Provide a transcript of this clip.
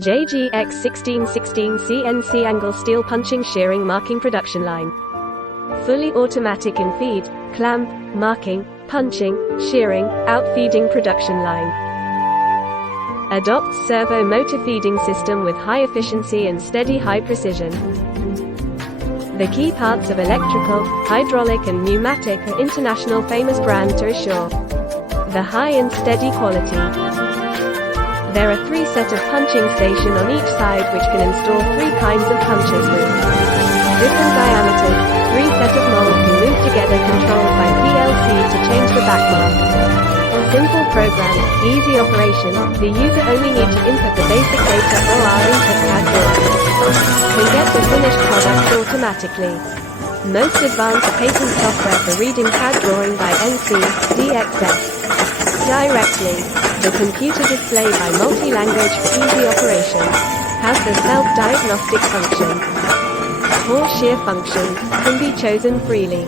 JGX1616 CNC angle steel punching shearing marking production line. Fully automatic in feed, clamp, marking, punching, shearing, outfeeding production line. Adopts servo motor feeding system with high efficiency and steady high precision. The key parts of electrical, hydraulic and pneumatic are international famous brand to assure the high and steady quality. There are 3 sets of punching station on each side which can install 3 kinds of punches with different diameters. 3 sets of molds can move together controlled by PLC to change the back mark. Simple program, easy operation, the user only need to input the basic data or input CAD drawing. Can get the finished product automatically. Most advanced patent software for reading CAD drawing by NC, DXS. Directly. The computer display by multi-language for easy operation. Has the self-diagnostic function. 4 shear functions, can be chosen freely.